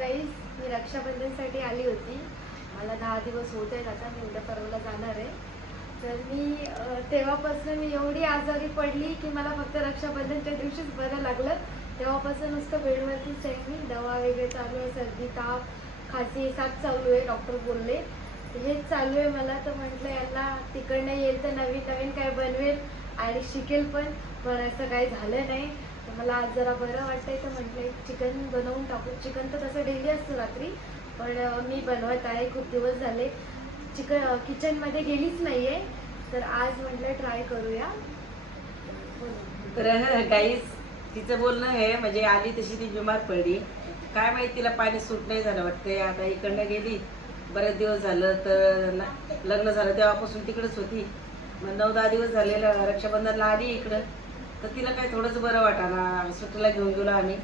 गाईस मी रक्षाबंधनसाठी आली होती. मला दहा दिवस होत आहेत आता मी उद्या परवाला जाणार आहे. तर मी तेव्हापासून मी एवढी आजारी पडली की मला फक्त रक्षाबंधनच्या दिवशीच बरं लागलं. तेव्हापासून नुसतं बेडवरतीच आहे मी दवा वगैरे चालू आहे सर्दी ताप खासी साथ चालू आहे डॉक्टर बोलले. हेच चालू आहे मला. तर म्हटलं यांना तिकडनं येईल तर नवीन नवीन काय बनवेल आणि शिकेल पण. पण असं काही झालं नाही. तर मला आज जरा बरं वाटतंय तर म्हटलं चिकन बनवून टाकू. चिकन तर तसं डेली असतं रात्री पण मी बनवत आहे खूप दिवस झाले. चिकन किचनमध्ये गेलीच नाही आहे तर आज म्हटलं ट्राय करूया. तर गाईस तिचं बोलणं हे म्हणजे आली तशी ती बिमार पडली. काय माहिती तिला पाणी सूट नाही झालं वाटते आता इकडनं गेली बरेच दिवस झालं तर लग्न झालं तेव्हापासून तिकडेच होती. मग नऊ दहा दिवस झाले रक्षाबंधनला आली इकडं. तर तिला काही थोडंसं बरं वाटाना सुट्टीला घेऊन गेलो आम्ही.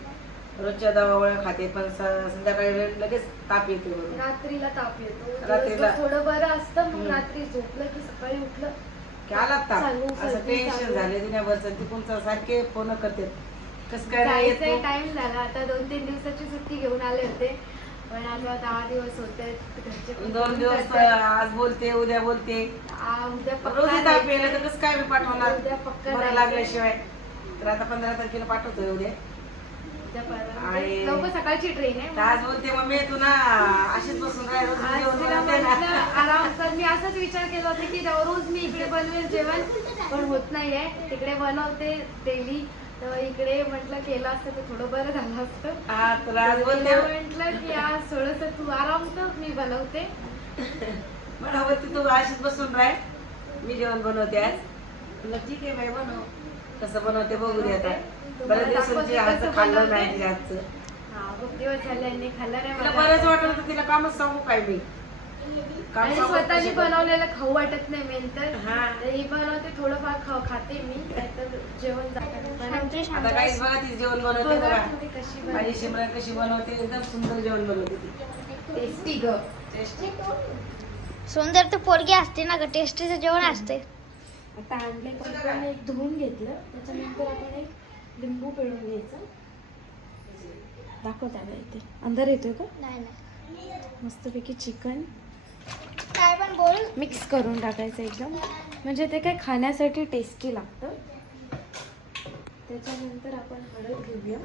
रोजच्या दवावळ्या खाते पण स- संध्याकाळी लगेच ताप येते बरोबर रात्रीला ताप येतो. रात्रीला. दिवसभर थोडं बरं असतं मग हम्म. रात्री झोपलं की सकाळी उठलं. की आला ताप. चालू, असं टेन्शन चालू. झाले तिच्यावरचं तिकडून सारखे फोन करते कसं काय नाही येत? जायचंय तू? टाइम झाला. आता दोन तीन दिवसाची सुट्टी घेऊन आले होते. पण दहा दिवस होते घरचे दोन दिवस. आज बोलते उद्या बोलते उद्या रोज ताप. येईल तर कसं काय मी पाठवणार उद्या पक्का बरं. लागल्याशिवाय तर आता पंधरा तारखेला पाठवतोय उद्या उद्या परवा. आणि- लवकर सकाळची ट्रेन आहे तर आज बोलते मम्मी तू ना अशीच बसून राह रोज आज जेवण तिला बनवते ना. म्हटलं आराम कर मी असाच विचार केला होता की रोज मी इकडे बनवेल जेवण पण होत नाहीये तिकडे बनवते डेली तर इकडे म्हटलं केलं असतं तर थोडं बरं झालं असतं. आज म्हटलं की आज थोडस तू आराम कर मी बनवते. बोलते तू अशीच बसून राह. मी जेवण बनवते आज. तुला ठीक आहे बाई बनव. कसं बनवते बघू दे आता. बऱ्याच दिवसांची हातचं खाल्लं नाही हा खूप दिवस झाले खाल्लं नाही मला. बरंच वाटत होतं तिला कामच सांगू काय मी. आणि स्वतःनी बनवलेलं खाऊ वाटत नाही मेन तर. हा. तर ही बनवते थोडंफार खाऊ खाते मी नाहीतर जेवण जातं आता काही बघा ती जेवण बनवते बघा बघा. तुम्ही कशी माझी शिमरा कशी बनवते एकदम सुंदर जेवण बनवते ती. टेस्टी ग. टेस्टी सुंदर तर पोरगी असते ना ग टेस्टीचं जेवण असते आता आणले पण एक धुवून घेतलं. त्याच्यानंतर आपण एक लिंबू पिळून घ्यायचं. दाखव त्याला इथे. अंदर येतोय का? नाही नाही. मस्तपैकी चिकन. मिक्स करून टाकायचं एकदम. म्हणजे ते काय खाण्यासाठी टेस्टी लागतं. त्याच्यानंतर आपण हळद घेऊया.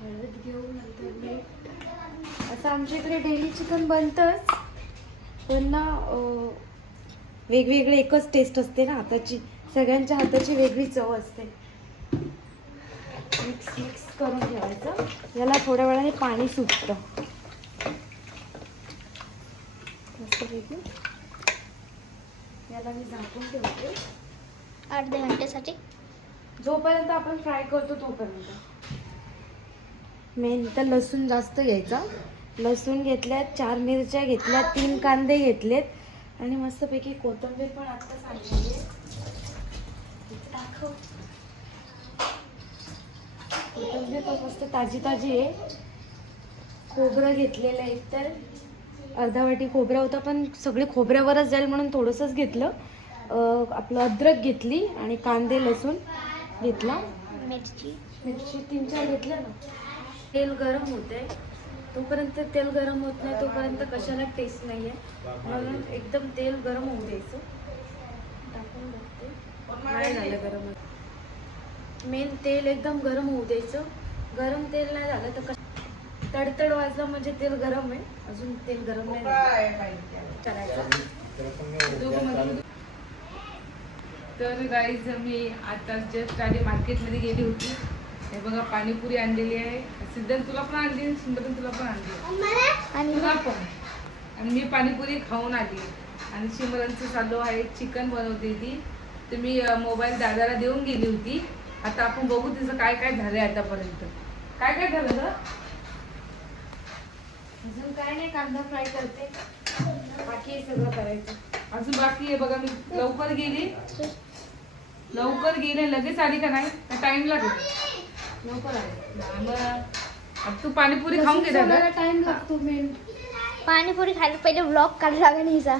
हळद घेऊ नंतर मीठ. असं आमच्या इकडे डेली चिकन बनतंच. पण ना वेगवेगळे एकच टेस्ट असते ना. हाताची सगळ्यांच्या हाताची वेगळी चव असते. मिक्स मिक्स करून ठेवायचं. याला थोड्या वेळाने पाणी सुटतं. याला मी झाकून ठेवते. अर्ध्या घंट्यासाठी जोपर्यंत आपण फ्राय करतो तोपर्यंत. मेन तर लसूण जास्त घ्यायचा. लसूण घेतल्यात चार मिरच्या घेतल्यात तीन कांदे घेतलेत. आणि मस्तपैकी कोथिंबीर पण आता सांगितली. दाखव. कोथिंबीर पण मस्त ताजी ताजी आहे. खोबरं घेतलेलं आहे तर अर्धा वाटी खोबरं होता पण सगळे खोबऱ्यावरच जाईल म्हणून थोडंसंच घेतलं. आपलं अद्रक घेतली आणि कांदे लसूण घेतला. मिरची. मिरची तीन चार घेतल्या ना. तेल गरम होते तोपर्यंत तेल गरम होत नाही तोपर्यंत कशाला टेस्ट नाही आहे म्हणून एकदम तेल गरम होऊ द्यायचं. टाकून बघते. नाही झालं गरम. मेन तेल एकदम गरम होऊ द्यायचं. गरम तेल नाही झालं तर कश तडतड वाजलं म्हणजे तेल गरम आहे. अजून तेल गरम नाही करायचं तर गाईज मी आता जस्ट आधी मार्केटमध्ये गेली होती. हे बघा पाणीपुरी आणलेली आहे. सिद्धन तुला पण आणली? सुंदरन तुला पण आणली? आणि तुला पण. आणि मी पाणीपुरी खाऊन आली. आणि सिमरनचं चालू आहे. चिकन बनवते ती तर मी मोबाईल दादाला देऊन गेली होती. आता आपण बघू तिचं काय काय झालंय आतापर्यंत. काय काय झालं ग? अजून काय नाही कांदा फ्राय करते. बाकी हे सगळं करायचं. अजून बाकी आहे बघा मी लवकर गेली. लवकर गेले लगेच आली का नाही? टाइम लागेल? लवकर आहे मग आता तू पाणीपुरी खाऊन घे टाइम लागतो मेन पाणीपुरी खायला पहिले ब्लॉग काढला लागेल हिचा.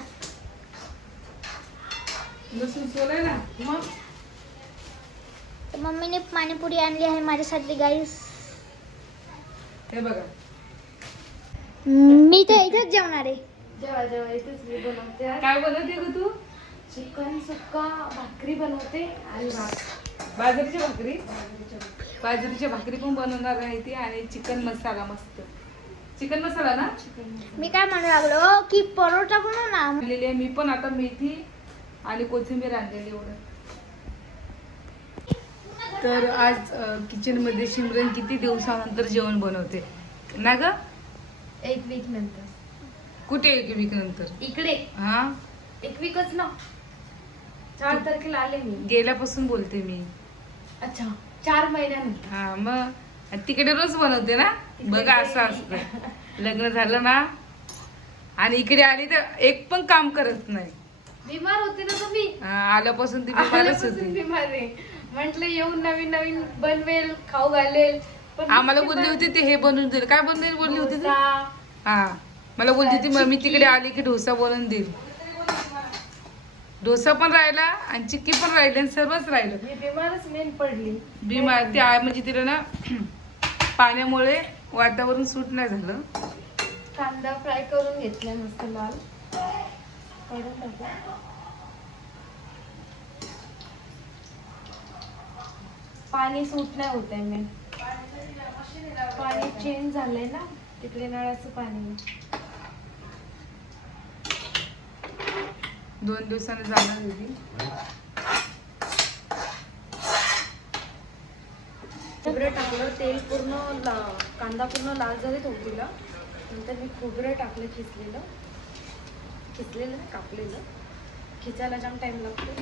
लसूण सोलाय ना मग? तर मम्मीने पाणीपुरी आणली आहे माझ्यासाठी गाईस हे बघा. मी तर इथेच जेवणार आहे. जेव्हा जेव्हा इथेच मी बनवते आज. काय बनवते ग तू? चिकन सुक्का भाकरी बनवते आणि भात. बाजरीची भाकरी? बाजरीची भाकरी पण बनवणार आहे ती आणि चिकन मसाला मस्त. चिकन मसाला ना? मी काय म्हणू लागलो? की परोठा बनव ना. आणलेली आहे. मी पण आता मेथी आणि कोथिंबीर आणलेली एवढं. तर आज किचनमध्ये शिमरन किती दिवसानंतर जेवण बनवते? ना ग एक वीक नंतर. कुठे एक वीक नंतर? इकडे. हा? एक वीकच ना. चार तारखेला आले मी. गेल्यापासून बोलते मी. अच्छा चार महिन्यानंतर. हा मग तिकडे रोज बनवते ना? बघा असं असतं लग्न झालं ना? आणि इकडे आली तर एक पण काम करत नाही. बिमार होते ना तुम्ही? हा, आल्यापासून ती बिमारच आल्यापासून होती. बिमार आहे. म्हंटल येऊन नवीन नवीन बनवेल खाऊ घालेल. पण आम्हाला नुसती बोलली होती ते हे बनवून देईल. काय बनवून बोलली होती ती? डोसा, हा. मला बोलली होती मम्मी तिकडे आली की डोसा बनवून देईल. डोसा पण राहिला आणि चिक्की पण राहिली आणि सर्वच राहिलं. मी बिमारच मेन पडली. बिमार. ते आहे म्हणजे तिला ना पाण्यामुळे वातावरण सूट नाही झालं. कांदा फ्राय करून घेतला मस्त लाल. काढून टाकू पाणी सूट नाही होत आहे मेन पाणी चेंज झालंय ना तिकडे नळाचं पाणी. दोन दिवसाने जाणार होती खोबरं टाकलं तेल पूर्ण ला कांदा पूर्ण लाल झाले थोडीला नंतर मी खोबरं टाकलं खिचलेलं खिचलेलं नाही कापलेलं. खिचायला जाम टाईम लागतो.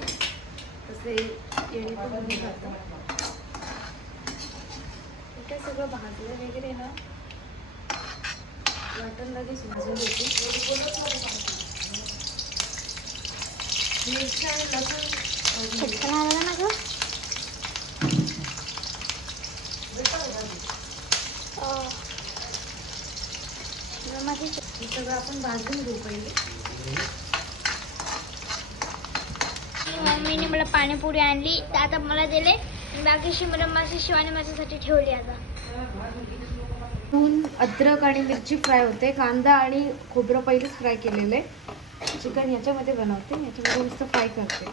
तसे येणे पण होऊन जातं. काय सगळं भाजलं वगैरे ना वाटण लगेच भाजून घेते. मिरची आणि लसूण ना ग? हे सगळं आपण भाजून घेऊ पहिले. मम्मीने मला पाणीपुरी आणली. तर आता मला दिले बाकी शिमरन मासी शिवानी माझ्यासाठी ठेवली आता. अद्रक आणि मिरची फ्राय होते. कांदा आणि खोबरं पहिलेच फ्राय केलेलं. चिकन ह्याच्यामध्ये बनवते. ह्याच्यामध्ये नुसतं फ्राय करते.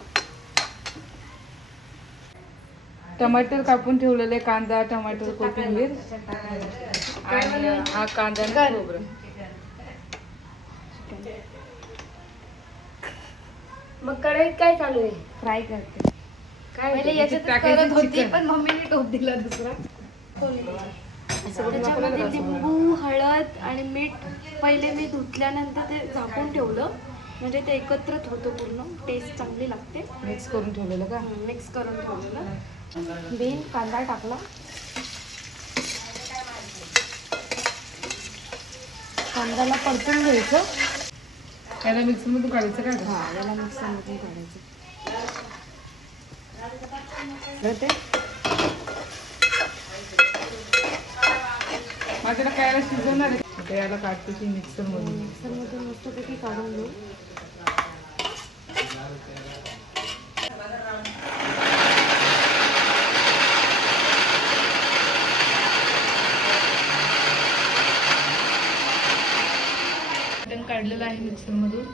टमाटर कापून ठेवलेले कांदा टमाटर कोथिंबीर आणि हा कांदा आणि खोबरं. मग कढईत काय चालू आहे? फ्राय करते. पहिले? याच्यात करत होती. पण मम्मीने टोप दिला दुसरा. त्याच्यामध्ये लिंबू हळद आणि मीठ. पहिले मी धुतल्यानंतर ते झाकून ठेवलं. म्हणजे ते एकत्रच होतं पूर्ण. टेस्ट चांगली लागते. मिक्स करून ठेवलेलं का? मिक्स करून ठेवलेलं. बेन कांदा टाकला. कांद्याला परतून घ्यायचं. त्याला मिक्सर मधून काढायचं का? हा याला मिक्सरमधून काढायचं. तर ते माझ्याला कायला शिजवणार आहे. याला काढते ती मिक्सर मधून. मिक्सरमधून मस्तपैकी काढून घेऊ. काढलेलं आहे मिक्सर मधून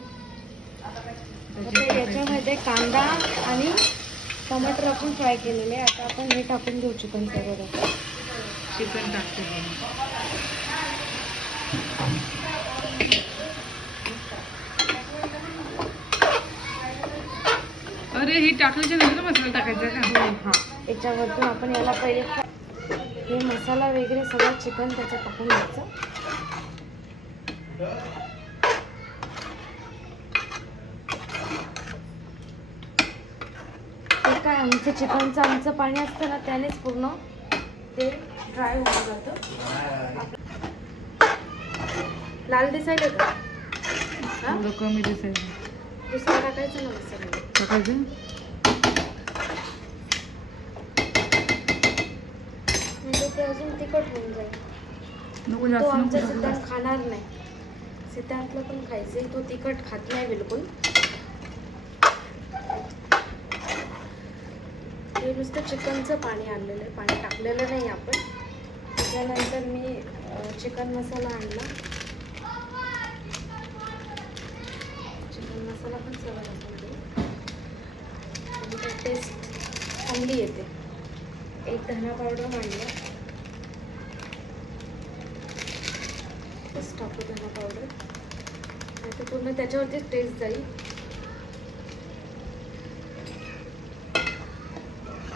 आता याच्यामध्ये कांदा आणि टमाटर आपण फ्राय केलेले आता आपण हे टाकून घेऊ चिकन बरोबर चिकन टाकते. अरे हे टाकल्याच्या नंतर मसाला टाकायचा का हा याच्यावरतून आपण याला पहिले हे मसाला वगैरे सगळं चिकन त्याचं टाकून घ्यायचं. काय आमचं चिकनचं आमचं पाणी असतं ना त्यानेच पूर्ण ते ड्राय होऊन जातं. लाल दिसायला का? हा? कमी दुसरं टाकायचं ना मसाला टाकायचं? म्हणजे ते अजून तिखट होऊन जाईल. तो आमचा सिद्धांत खाणार नाही. सिद्धांतला पण खायचंय तो तिखट खात नाही बिलकुल. नुसतं चिकनचं पाणी आणलेलं आहे. पाणी टाकलेलं नाही आपण. त्याच्यानंतर मी चिकन मसाला आणला. चिकन मसाला पण सगळं टाकून देऊ. आणि टेस्ट चांगली येते. एक धना पावडर आणला. टाकू धना पावडर. नाही तर पूर्ण त्याच्यावरतीच टेस्ट जाईल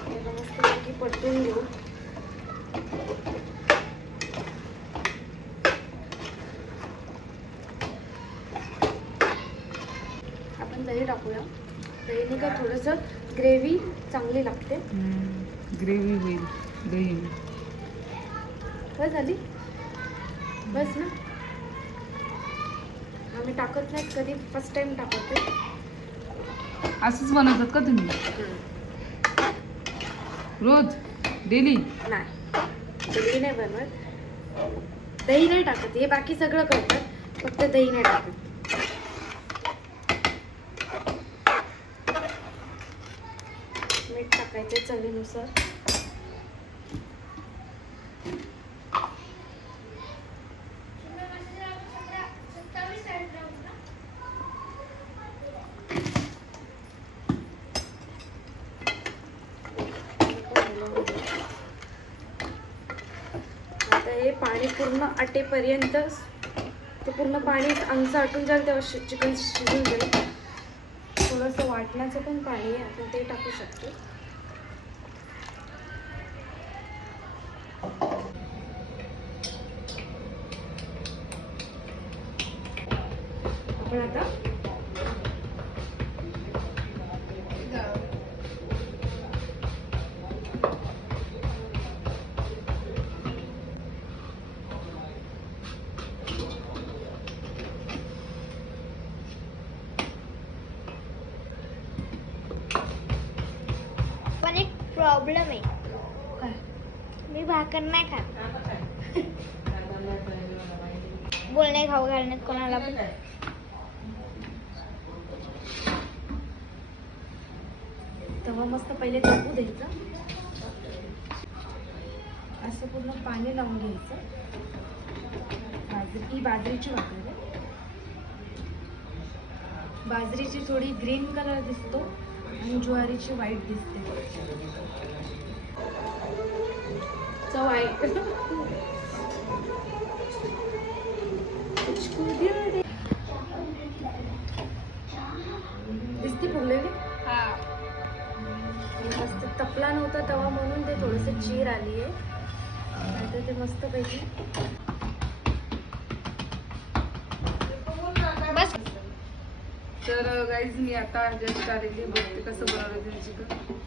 याला मस्तपैकी परतून घेऊ. आपण दही टाकूया. दहीने का थोडंसं ग्रेव्ही चांगली लागते. ग्रेव्ही होईल दही बस झाली? बस ना. आम्ही टाकत नाहीत कधी फर्स्ट टाइम टाकतो असंच बनवतात का तुम्ही? रोज डेली. नाही. दही नाही बनवत. दही नाही टाकत. हे बाकी सगळं करतात. फक्त दही नाही टाकत. मीठ टाकायचे चवीनुसार आता हे पाणी पूर्ण आटेपर्यंत ते पूर्ण पाणी अंगचं आटून जाईल तेव्हा शि चिकन शिजून जाईल. थोडंसं वाटण्याचं पण पाणी आहे आपण ते टाकू शकतो. प्रॉब्लेम आहे. मी भाकर नाही खात. बोलणे खाऊ घालण्यात कोणाला पण. तेव्हा मस्त पहिले तापू द्यायचं. असं पूर्ण पाणी लावून घ्यायचं. बाजरी ही बाजरीची भाकर आहे. बाजरीची थोडी ग्रीन कलर दिसतो. आणि ज्वारीची व्हाईट दिसते. चव आहे. दिसते फुगलेली? मस्त तपला नव्हता तवा म्हणून ते थोडंसं चीर आली आहे नाहीतर ते मस्त पैकी बस तर गाईज मी आता जस्ट आलेली बघते कसं बनवलं तिने चिकन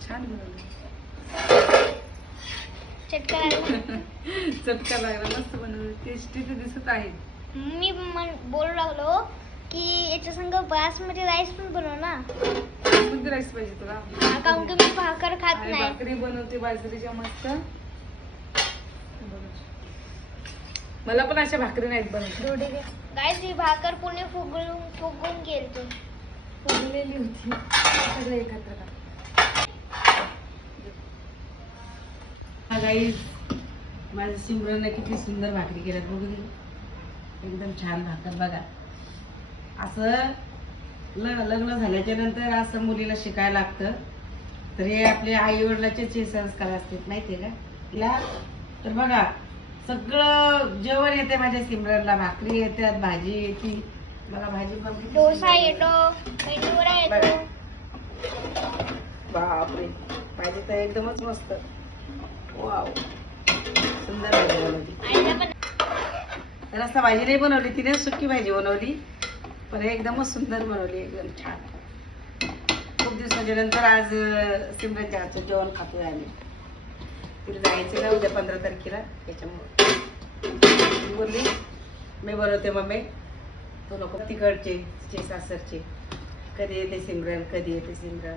छान बनवलं. चटका लागला. मस्त बनवलं. टेस्टी तर दिसत आहे. मी बोलू लागलो की याच्या संग बासमती राईस पण बनव ना. कोणती राईस पाहिजे तुला? काहून की मी भाकर खात नाही. भाकरी बनवते बाजरीच्या मस्त. मला पण अशा भाकरी नाहीत बनवत. रोडी काय ती भाकर पुणे फुगून फुगून गेलतो. फुगलेली होती. सगळं एकत्र करा. हा गाई माझ्या सिमरनने किती सुंदर भाकरी केल्यात बघू. एकदम छान भाकर बघा. असं ल लग्न झाल्याच्यानंतर असं मुलीला शिकायला लागतं. तर हे आपले आई वडिलाचे संस्कार असतात माहितीये का? तिला? तर बघा सगळं जेवण येते माझ्या सिमरनला भाकरी येतात भाजी येते. मला भाजी पण किती डोसा येतो मेंदुवडा येतो. बापरे भाजी तर एकदमच मस्त. वाव. सुंदर भाजी बनवली. आईला पण रस्ता भाजी नाही बनवली तिने सुकी भाजी बनवली. पण एकदमच सुंदर बनवली एकदम छान. खूप दिवसाच्या नंतर आज अं, सिमरनच्या हातचं जेवण खातोय आम्ही. तिला जायचं ना उद्या पंधरा तारखेला. त्याच्यामुळे. बोलली? मी बोलवते मम्मी. तू नको. तिकडचे तिचे सासरचे. कधी येते सिमरन कधी येते सिमरन.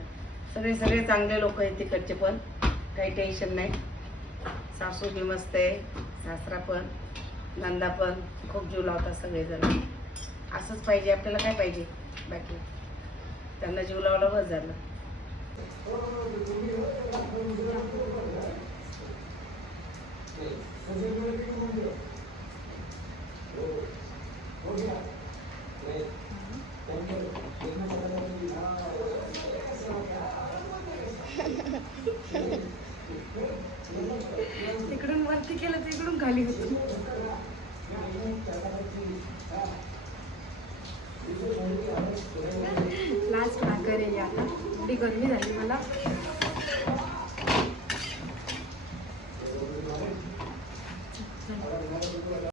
सगळे सगळे चांगले लोक आहेत तिकडचे पण. काही टेन्शन नाही. सासू बी मस्त आहे सासरा पण नंदा पण. खूप जीव लावतात सगळेजण. असंच पाहिजे आपल्याला काय पाहिजे? बाकी. त्यांना जीव लावला बस झालं. तिकडून